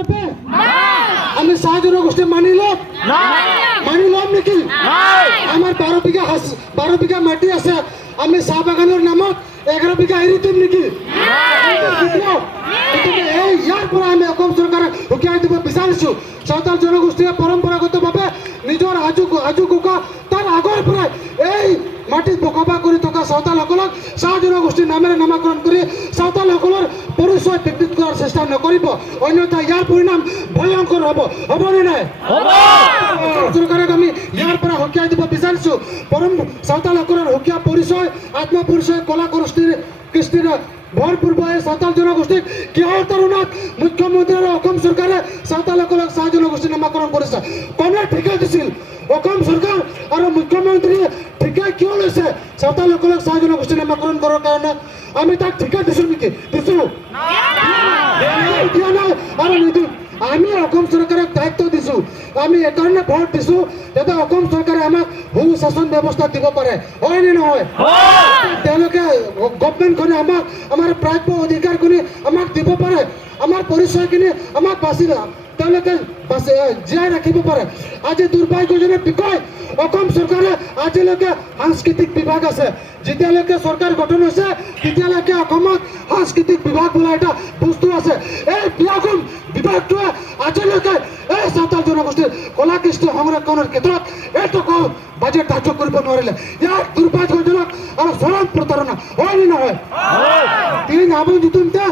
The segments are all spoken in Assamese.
নাপে আমি 6 জনগোষ্ঠী মানি লম নেকি আমার 12 বিঘা মাটি আছে আমি চাহ বাগানের নামত 11 বিঘা এৰি দিম নেকি এই ইয়াৰ পৰা আমি অসম চৰকাৰে উকিয়াই দিব বিচাৰিছো সাঁওতাল জনগোষ্ঠীয়ে পৰম্পৰাগতভাৱে নিজৰ আজু কুকা তাৰ আগৰ পৰাই এই মাটিত বসবাস কৰি থকা সাঁওতালসকলক চাহ জনগোষ্ঠীৰ নামেৰে নামাকৰণ কৰি সাঁওতালসকলৰ পৰিচয় বিকৃত কৰাৰ চেষ্টা নকৰিব অন্যথা ইয়াৰ পৰিণাম ভয়ংকৰ হ'বনে নাই চৰকাৰক আমি ইয়াৰ পৰা উকিয়াই দিব বিচাৰিছো সাঁওতালসকলৰ সুকীয়া পৰিচয় আত্মপৰিচয় কলা কৃষ্টিৰ ভৰপূৰ এই সাঁওতাল জনগোষ্ঠীক কিহৰ তাৰণাত মুখ্যমন্ত্ৰী আৰু অসম চৰকাৰে সাঁওতালসকলক চাহ জনগোষ্ঠী নামাকৰণ কৰিছে কোনে ঠিকা দিছিল অসম চৰকাৰ আৰু মুখ্যমন্ত্ৰীয়ে ঠিকা কিয় লৈছে সাঁওতালসকলক চাহ জনগোষ্ঠী নামাকৰণ কৰাৰ কাৰণে আমি তাক ঠিকা দিছো নেকি দিছো দিয়া নাই আৰু নিদিম আমি অসম চৰকাৰক দায়িত্ব দিছো আমি এইকাৰণে ভোট দিছো যাতে অসম চৰকাৰে আমাক সুশাসন ব্যৱস্থা দিব পাৰে হয় নে নহয় তেওঁলোকে গভৰ্ণমেণ্টখনে আমাক আমাৰ প্ৰাপ্য অধিকাৰখিনি আমাক দিব পাৰে আমাৰ পৰিচয়খিনি আমাক তেওঁলোকে জীয়াই ৰাখিব পাৰে আজি দুৰ্ভাগ্যজনক বিষয় অসম চৰকাৰে আজিলৈকে সাংস্কৃতিক বিভাগ আছে যেতিয়ালৈকে চৰকাৰ গঠন হৈছে তেতিয়ালৈকে অসমত সাংস্কৃতিক বিভাগ বোলা এটা বস্তু আছে এই বিভাগটোৱে আজিলৈকে এই সাঁওতাল জনগোষ্ঠীৰ কলা কৃষ্টি সংৰক্ষণৰ ক্ষেত্ৰত এইটুকু বাজেট ধাৰ্য কৰিব নোৱাৰিলে ইয়াক দুৰ্ভাগ্যজনক আৰু চৰম প্ৰতাৰণা হয় নে নহয় তিনি আবু জিতুমতে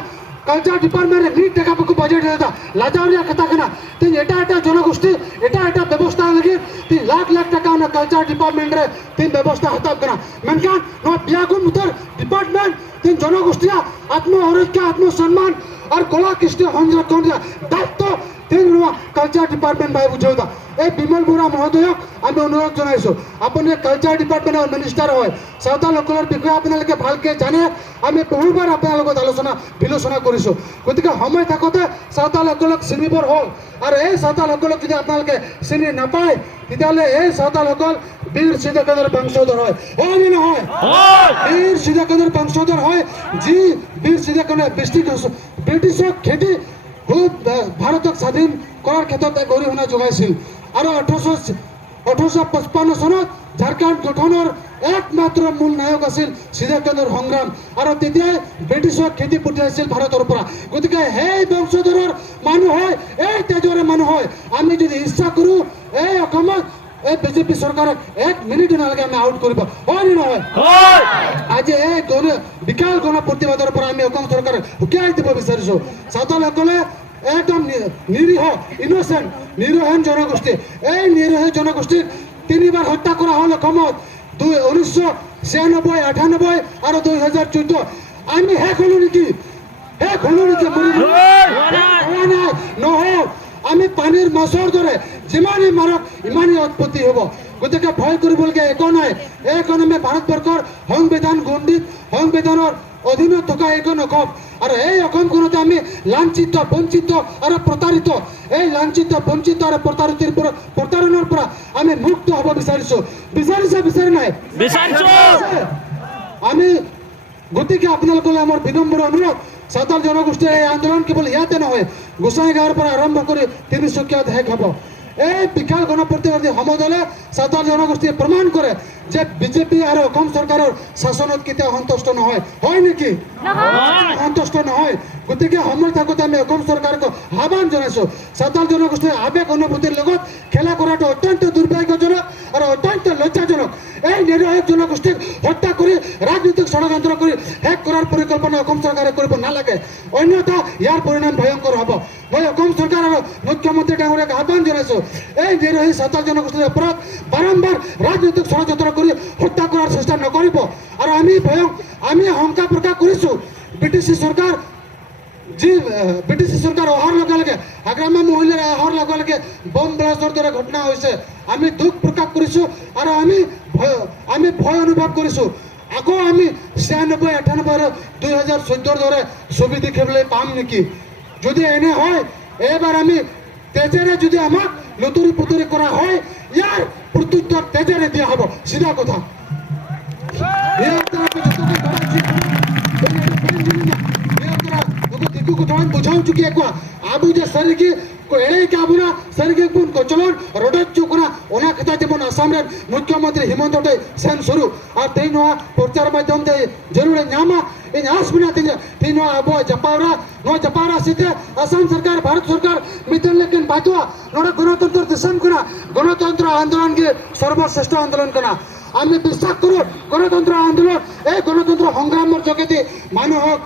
কালচার ডিপার্টমেন্টে নিট টাকা পাকু বাজেট দেতা লাজাউরিয়া কথা কেনা তিন এটা জনগোষ্ঠী এটা ব্যবস্থা লাগি 3 লাখ টাকা না কালচার ডিপার্টমেন্টে তিন ব্যবস্থা হতাব কেনা মেনকান নো বিয়াগুন উত্তর ডিপার্টমেন্ট তিন জনগোষ্ঠী আত্মহরক্ষা আত্মসম্মান আর কলা কৃষ্টি সংরক্ষণ দায়িত্ব তিন কালচার ডিপার্টমেন্ট ভাই বুঝাওতা এই বিমল বৰা মহোদয়ক আমি অনুৰোধ জনাইছো আপুনি কালচাৰ ডিপাৰ্টমেণ্টৰ মিনিষ্টাৰ হয় সাঁওতালসকলৰ বিষয়ে আপোনালোকে ভালকৈ জানে আমি বহুবাৰ আপোনাৰ লগত বিলোচনা কৰিছোঁ গতিকে সময় থাকোঁতে সাঁওতালসকলক চিনিবৰ হ'ল আৰু এই সাঁওতালসকলক যদি আপোনালোকে চিনি নাপায় তেতিয়াহ'লে এই সাঁওতালসকল বীৰ সিদ্ধেশ্বৰ বংশধৰ হয় নে নহয় বীৰ সিদ্ধেশ্বৰ বংশধৰ হয় যি বীৰ সিদ্ধেশ্বৰ ব্ৰিটিছক খেদি ভাৰতক স্বাধীন কৰাৰ ক্ষেত্ৰত এক অৰিহণা যোগাইছিল আৰু 1855 চনত ঝাৰখণ্ড গঠনৰ একমাত্ৰ মূল নায়ক আছিল সিদ্ধেশ্বৰ সংগ্ৰাম আৰু তেতিয়াই ব্ৰিটিছক খেদি পঠিয়াইছিল ভাৰতৰ পৰা গতিকে সেই বংশধৰৰ মানুহ হয় এই তেজৰে মানুহ হয় আমি যদি ইচ্ছা কৰোঁ এই অসমত এই বিজেপি চৰকাৰক 1 মিনিট নালাগে আমি আউট কৰিব হয় নে নহয় আজি এই বিশাল গণ প্ৰতিবাদৰ পৰা আমি অসম চৰকাৰক উকিয়াই দিব বিচাৰিছোঁ সাঁওতালসকলে একদম নিৰীহ ইনোসেন্ট নিৰীহীন জনগোষ্ঠী এই নিৰীহ জনগোষ্ঠীক 3বাৰ হত্যা কৰা হল অসমত 1996 98 আৰু 2014 আমি শেষ হলো নেকি নহয় আমি পানীৰ মাছৰ দৰে যিমানেই মাৰক ইমানেই উৎপত্তি হ'ব গতিকে ভয় কৰিবলগীয়া একো নাই এইখন আমি ভাৰতবৰ্ষৰ সংবিধানৰ অধীনত থকা এইখন অসম আৰু এই অসমখনতে আমি লাঞ্ছিত বঞ্চিত আৰু প্ৰতাৰিত এই লাঞ্ছিত বঞ্চিত আৰু প্ৰতাৰণাৰ পৰা আমি মুক্ত হ'ব বিচাৰি নাই আমি গতিকে আপোনালোকলৈ আমাৰ বিনম্ৰ অনুৰোধ সাঁওতাল জনগোষ্ঠীৰ এই আন্দোলন কেৱল ইয়াতে নহয় গোসাইগাঁৱৰ পৰা আৰম্ভ কৰি তিনিচুকীয়াত শেষ হ'ব এই বিশাল গণপ্ৰতিবাদী সমদলে সাঁওতাল জনগোষ্ঠীয়ে প্ৰমাণ কৰে যে বিজেপি আৰু অসম চৰকাৰৰ শাসনত কেতিয়াও সন্তুষ্ট নহয় হয় নেকি সন্তুষ্ট নহয় গতিকে সময় থাকোঁতে আমি অসম চৰকাৰক আহ্বান জনাইছোঁ সাঁওতাল জনগোষ্ঠীৰ আৱেগ অনুভূতিৰ লগত খেলা কৰাটো অত্যন্ত দুৰ্ভাগ্যজনক আৰু অত্যন্ত লজ্জাজনক এই নিৰীহ জনগোষ্ঠীক হত্যা কৰি ৰাজনৈতিক ষড়যন্ত্ৰ কৰি শেষ কৰাৰ পৰিকল্পনা অসম চৰকাৰে কৰিব নালাগে অন্যথা ইয়াৰ পৰিণাম ভয়ংকৰ হ'ব মই অসম চৰকাৰ আৰু মুখ্যমন্ত্ৰী ডাঙৰীয়াক আহ্বান জনাইছোঁ এই নিৰীহ সাঁওতাল জনগোষ্ঠীৰ ওপৰত বাৰম্বাৰ ৰাজনৈতিক ষড়যন্ত্ৰ কৰি হত্যা কৰাৰ চেষ্টা নকৰিব আৰু আমি শংকা প্ৰকাশ কৰিছোঁ ব্ৰিটিছ চৰকাৰ অহাৰ লগে লগে হাগ্ৰামা মহিলাৰ অহাৰ লগে লগে বম ব্লাষ্টৰ দৰে ঘটনা হৈছে আমি দুখ প্ৰকাশ কৰিছোঁ আৰু আমি ভয় অনুভৱ কৰিছোঁ আকৌ আমি 96 98 আৰু 2014 দৰে ছবি দেখিবলৈ পাম নেকি যদি এনে হয় এবাৰ আমি তেজেৰে যদি আমাক লুতুৰি পুতুৰি কৰা হয় ইয়াৰ প্ৰত্যুত্তৰ তেজেৰে দিয়া হ'ব সিধা কথা को थोड़ा बुझाऊ चुकी है को आबू जे सर की को एड़े के आबू ना सर के पुन को चलन रोडक चुकना ओना कथा जेमन आसाम रे मुख्यमंत्री हेमंत टोटे सेन शुरू और तेनो प्रचार माध्यम ते जरूर नामा इन आस बिना तेनो आबू जपावरा सिटे आसाम सरकार भारत सरकार मितन लेकिन बातवा नोडा गणतंत्र दिसम कना गणतंत्र आंदोलन के सर्वश्रेष्ठ आंदोलन कना आम्ही বিশ্বাস करो गणतंत्र आंदोलन ए गणतंत्र সংগ্রামের জগতে মানুহক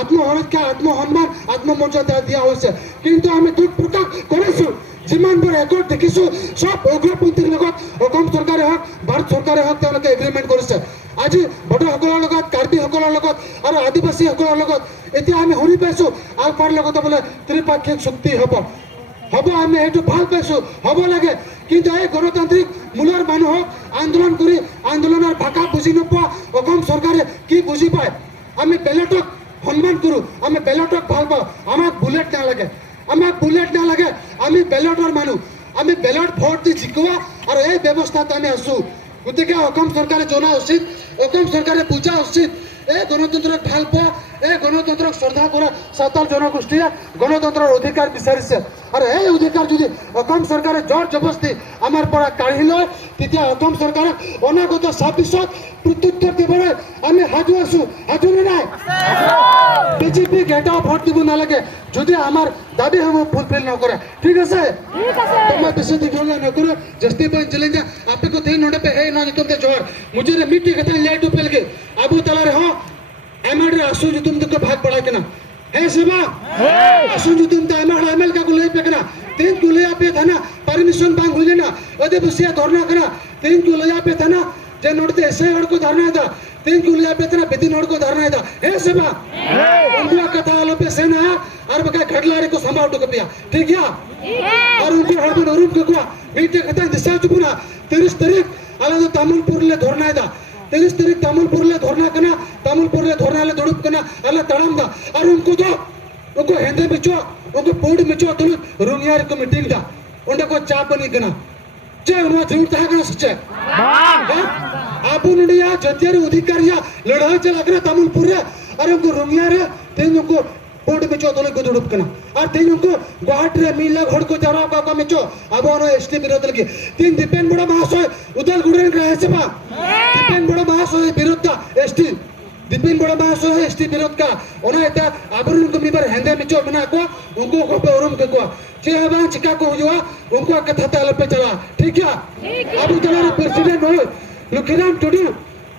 আত্মহত্যা আত্মসন্মান আত্মমর্যাদা দিয়া হৈছে কিন্তু আমি দুখ প্রকাশ কৰিছো যিমানবোৰ ৰেকৰ্ড দেখিছো সব উগ্ৰপন্থীৰ লগত অসম চৰকাৰে হওক ভাৰত চৰকাৰে হওক তেওঁলোকে এগ্ৰিমেণ্ট কৰিছে আজি বড়োসকলৰ লগত কাৰ্বিসকলৰ লগত আৰু আদিবাসীসকলৰ লগত এতিয়া আমি শুনি পাইছো আলফাৰ লগত বোলে ত্ৰিপাক্ষিক চুক্তি হ'ব আমি এইটো ভাল পাইছো হ'ব লাগে কিন্তু এই গণতান্ত্ৰিক মূলৰ মানুহক আন্দোলন কৰি আন্দোলনৰ ভাষা বুজি নোপোৱা অসম চৰকাৰে কি বুজি পায় আমি বেলেটক সন্মান কৰো আমি বেলেটক ভাল পাওঁ আমাক বুলেট নালাগে আমি বেলেটৰ মানুহ আমি বেলেট ভোট দি জিকোৱা আৰু এই ব্যৱস্থাত আমি আছো গতিকে অসম চৰকাৰে জনা উচিত অসম চৰকাৰে বুজা উচিত এই গণতন্ত্ৰক ভাল পোৱা এই গণতন্ত্ৰক শ্ৰদ্ধা কৰা সাঁওতাল জনগোষ্ঠীয়ে গণতন্ত্ৰৰ অধিকাৰ বিচাৰিছে আৰু এই অধিকাৰ যদি অসম চৰকাৰে জোৰ জবৰদস্তি আমাৰ পৰা কাঢ়ি লয় তেতিয়া অসম চৰকাৰক অনাগত 26ত প্ৰত্যুত্তৰ দিবলৈ আমি সাজু আছো সাজুনে নাই বিজেপি এটাও ভোট দিব নালাগে যদি আমাৰ দাবীসমূহ ফুলফিল নকৰে ঠিক আছে मैं बेसी दिखोगा न करो जस्ती पर चलेंगे आपे को थे नोडे पे है ना तुम ते जोर मुझे रे मिट्टी कथा लाइट उपेल के अबू तला रे हो एमआर रे आसु जो तुम तो भाग पड़ा के ना है सेवा आसु जो तुम तो एमएल का गुले पे कना तीन गुले पे था ना परमिशन बांग हुई ना अदे बसिया धरना कना तीन गुले पे था ना जे नोडते ऐसे हड़ को धरना था तीन गुले पे था बेदी नोड को धरना था है सेवा उनका कथा आलो पे सेना और बका खडलारे को संभाल तो कपिया ठीक है और उनके हड़बड़ रूप को मीटे कथा दिशा चुपुना 30 तारीख अलग तामुलपुर ले धरना था 30 तारीख तामुलपुर ले धरना कना तामुलपुर ले धरना ले दुड़ुप कना अलग तड़म दा और उनको हेंदे बिचो उनको पोड बिचो तो रुनियार को मीटिंग दा उनको को चाप बनी कना जे उनो झूठ था कना सच्चे आपु नडिया जतियर अधिकारिया लड़ा चला कना तामुलपुर रे और उनको रुनियार तेन उनको बोर्ड में चो दोले को दुड़ुप कना और तीन उनको गुवाहाटी रे मिला घर को जरा का में चो अब ono एसटी विरोध लगे तीन दीपेन बड़ा महाशय उदल गुडरेन का है सेवा दीपेन बड़ा महाशय विरोध का एसटी दीपेन बड़ा महाशय एसटी विरोध का ono eta aburun को मिबर हेंदे में चो बना को उनको को पे ओरम के को जे हवा चिका को हुआ उनको कथा ताल पे चला ठीक है अब उधर प्रेसिडेंट हो लुखिराम टुडू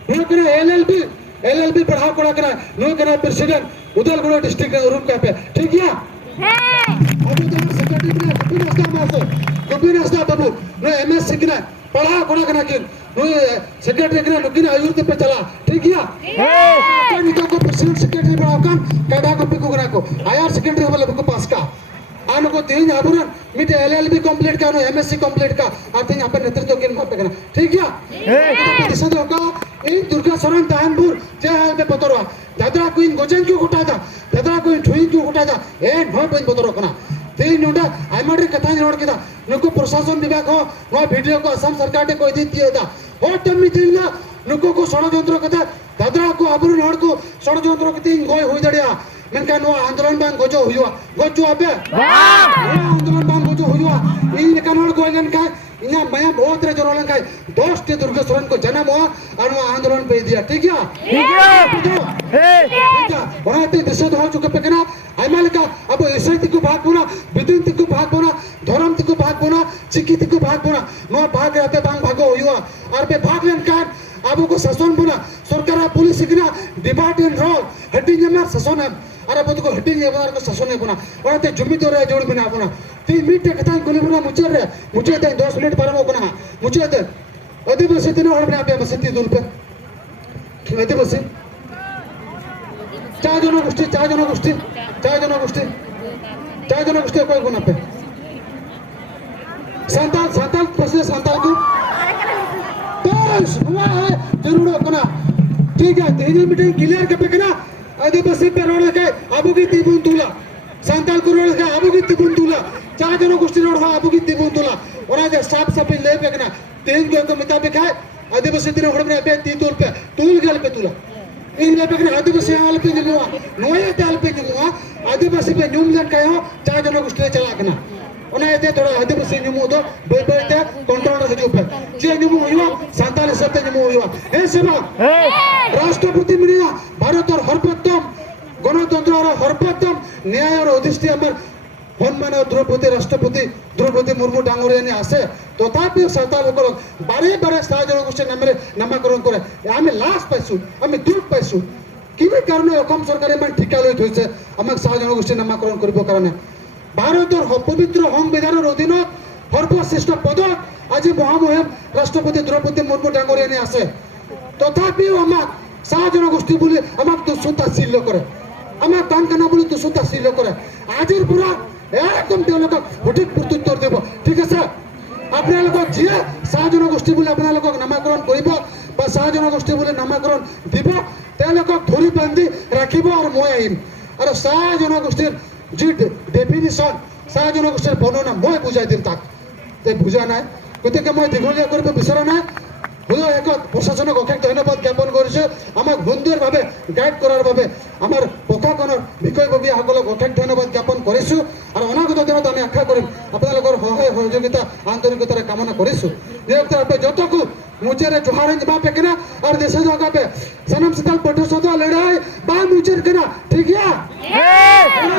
वो कना एलएलबी पढ़ाओ पढ़ा करा नो कना प्रेसिडेंट उदलगुड़ा डिस्ट्रिक्ट रूम का पे ठीक है अभी तो सेक्रेटरी ने कपिल नास्ता बाबू नो एमएससी किना पढ़ा कोना कना कि नो सेक्रेटरी किना नुकिन आयुर्ते पे चला ठीक है कोई तो को प्रेसिडेंट सेक्रेटरी बड़ा काम काडा को पिको कना को आईआर सेक्रेटरी वाला को पास का आनो को तीन आबुरन मिटे एलएलबी कंप्लीट का नो एमएससी कंप्लीट का आते यहां पे नेतृत्व किन पे कना ठीक है दिशा दो का इन दुर्गा शरण तानपुर जे हाल पे पतरवा दादरा कोइन गोजन क्यों उठा था दादरा कोइन ठुई क्यों उठा था ए नो पे पतरो कना ते नोडा आइमाडे कथा नोड केदा नुको प्रशासन विभाग हो नो वीडियो को असम सरकार ने कोई दी था हो तम मिथिला नुको को षडयंत्र कथा दादरा को आबुरु नोड को षडयंत्र कती गोय होई दड़िया मेनका नो आंदोलन बांग गोजो हुआ गोजो अबे आंदोलन बांग गोजो हुआ इन कनोड गोयन का इना मया बहुत रे जरोलन का दोस्त के दुर्गा शरण को जन्म हुआ और वो आंदोलन पे दिया ठीक है वहां ते दिशा हो चुके पे कना आइमाल का अब एसआईटी को भाग बोना विद्युत को भाग बोना धर्म को भाग बोना चिकित को भाग बोना नो भाग रहते बांग भागो हुआ और पे भाग लेन का अब को शासन बोला सरकार पुलिस किना डिबेट इन रोल हेडिंग में शासन है अरे बहुत को हेडिंग है को शासन है बोना और ते जुमी तो रे जोड़ बिना बोना ती मीटे कथा कोली बोला मुझे ते 10 मिनट पर मो बोना मुझे ते आदिवासी दिन और बना पे बसती दूर पे आदिवासी चार जनगोष्ठी कोई गुना पे संताल प्रश्न संताल को बस हुआ है जरूर कोना ठीक है तेजी मीटिंग क्लियर के पे कना आदिवासी पे रोड के आबू की तिबुन तुला संताल को रोड के आबू की तिबुन तुला चार जनगोष्ठी रोड हो आबू की तिबुन तुला और आज साफ सफाई ले पे कना तीन को मुताबिक है आदिवासी दिन होड़ में पे ती तूल पे तूल गल पे तुला इन ले पे कना आदिवासी हाल पे जमुआ नोये ताल पे जमुआ आदिवासी पे kaya ho cha जनगोष्ठी चला kena ona ete thoda adibasi nimu do bai bai te control ra haju pe je nimu huwa santali sabte nimu huwa he sema রাষ্ট্রপতি মিনিয়া ভারতের সর্বোত্তম গণতন্ত্র আর সর্বোত্তম ন্যায়ের অধিষ্ঠি আমার সন্মানীয় রাষ্ট্রপতি দ্রৌপদী মুর্মু ডাঙরিয়ানি আছে তথাপিও সাঁওতালসকলক বাৰে বাৰে চাহ জনগোষ্ঠীৰ নামেৰে নামাকৰণ কৰে আমি লাজ পাইছোঁ আমি দুখ পাইছোঁ কিবা কাৰণে অসম চৰকাৰে ইমান ঠিকা লৈ থৈছে আমাক চাহ জনগোষ্ঠীৰ নামাকৰণ কৰিবৰ কাৰণে ভাৰতৰ পবিত্ৰ সংবিধানৰ অধীনত সৰ্বশ্ৰেষ্ঠ পদত আজি মহামহিম ৰাষ্ট্ৰপতি দ্ৰৌপদী মুৰ্মু ডাঙৰিয়ানি আছে তথাপিও আমাক চাহ জনগোষ্ঠী বুলি আমাক তুচ্ছ তাচ্ছিল্য কৰে আমাক কাণ কানা বুলি তুচ্ছ তাচ্ছিল্য কৰে আজিৰ পৰা একদম তেওঁলোকক সঠিক প্ৰত্যুত্তৰ দিব ঠিক আছে আপোনালোকক যিয়ে চাহ জনগোষ্ঠী বুলি আপোনালোকক নামাকৰণ কৰিব বা চাহ জনগোষ্ঠী বুলি নামাকৰণ দিব তেওঁলোকক ধৰি বান্ধি ৰাখিব আৰু মই আহিম আৰু চাহ জনগোষ্ঠীৰ যি ডেফিনিশ্যন চাহ জনগোষ্ঠীৰ বৰ্ণনা মই বুজাই দিম তাক বুজা নাই গতিকে মই দীঘলীয়া কৰিব বিচৰা নাই হলেও একত প্ৰশাসনক অশেষ ধন্যবাদ জ্ঞাপন কৰিছোঁ আমাক সুন্দৰভাৱে গাইড কৰাৰ বাবে আমাৰ প্ৰশাসনৰ বিষয়ববীয়াসকলক অশেষ ধন্যবাদ জ্ঞাপন কৰিছোঁ আৰু অনাগত দিনত আমি আশা কৰিম আপোনালোকৰ সহায় সহযোগিতা আন্তৰিকতাৰে কামনা কৰিছোঁ যতকু मुझे जोहार जवाब पे कहना और देशे जगह पे सनम सिताल पटो सदा लड़ाई बा मुझे कहना ठीक है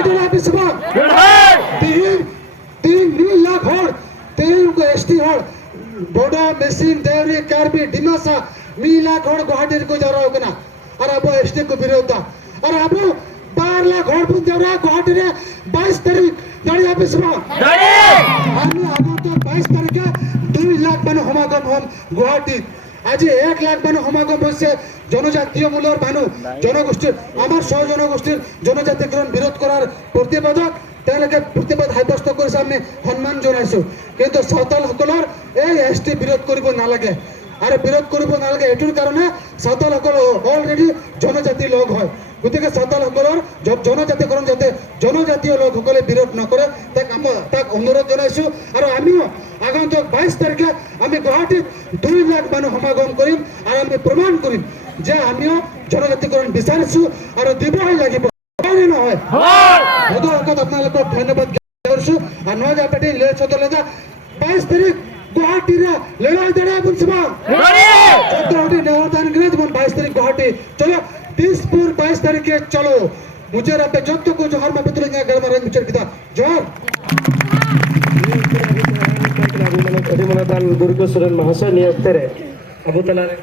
जवाब इस बार तीन लाख होड़ तीन को एसटी होड़ बोडा मेसिन देवरी कार्बी डिमासा लाख होड़ गुवाहाटी को जा रहा होगा ना और अब एसटी को विरोध और अब 12 लाख होड़ पुन जा रहा गुवाहाटी रे 22 तारीख गाड़ी ऑफिस में আমি আগত 22 তারিখে 2 লাখ মানুহ সমাগম হম গুৱাহাটী আজি 1 লাখ মানুহ সমাগম হৈছে জনজাতীয় মূলৰ মানুহ জনগোষ্ঠীৰ আমাৰ সহ জনগোষ্ঠীৰ জনজাতিকৰণ বিৰোধ কৰাৰ প্ৰতিবাদক তেওঁলোকে প্ৰতিবাদ সাব্যস্ত কৰিছে আমি সন্মান জনাইছোঁ কিন্তু সাঁওতালসকলৰ এই এসটি বিৰোধ কৰিব নালাগে আৰু বিৰোধ কৰিব নালাগে এটোৰ কাৰণে সাঁওতালসকল অলৰেডি জনজাতি লগ হয় গতিকে সাঁওতালসকলৰ জনজাতিকৰণ যাতে জনজাতীয় লোকসকলে বিৰোধ নকৰে তাক অনুৰোধ জনাইছোঁ আৰু আমিও আগন্তুক 22 তাৰিখে আমি গুৱাহাটীত 2 লাখ মানুহ সমাগম কৰিম আৰু আমি প্ৰমাণ কৰিম যে আমিও জনজাতিকৰণ বিচাৰিছোঁ আৰু দিবই লাগিব নহয় আপোনালোকক ধন্যবাদ কৰিছোঁ আৰু নজা পেটেল লে চলে যা 22 তাৰিখ गुवाहाटी रे लड़ाई दड़ा मुंसबा चतुर्थी नवरत्न अंग्रेज मन 22 तारीख गुवाहाटी चलो दिसपुर 22 तारीख के चलो मुझे रब्बे जब तो को जोहर में बदलेंगे घर में मुझे किता जोहर अभिमनदान दुर्गेश्वरन महाशय नियुक्त रे अबुतलारे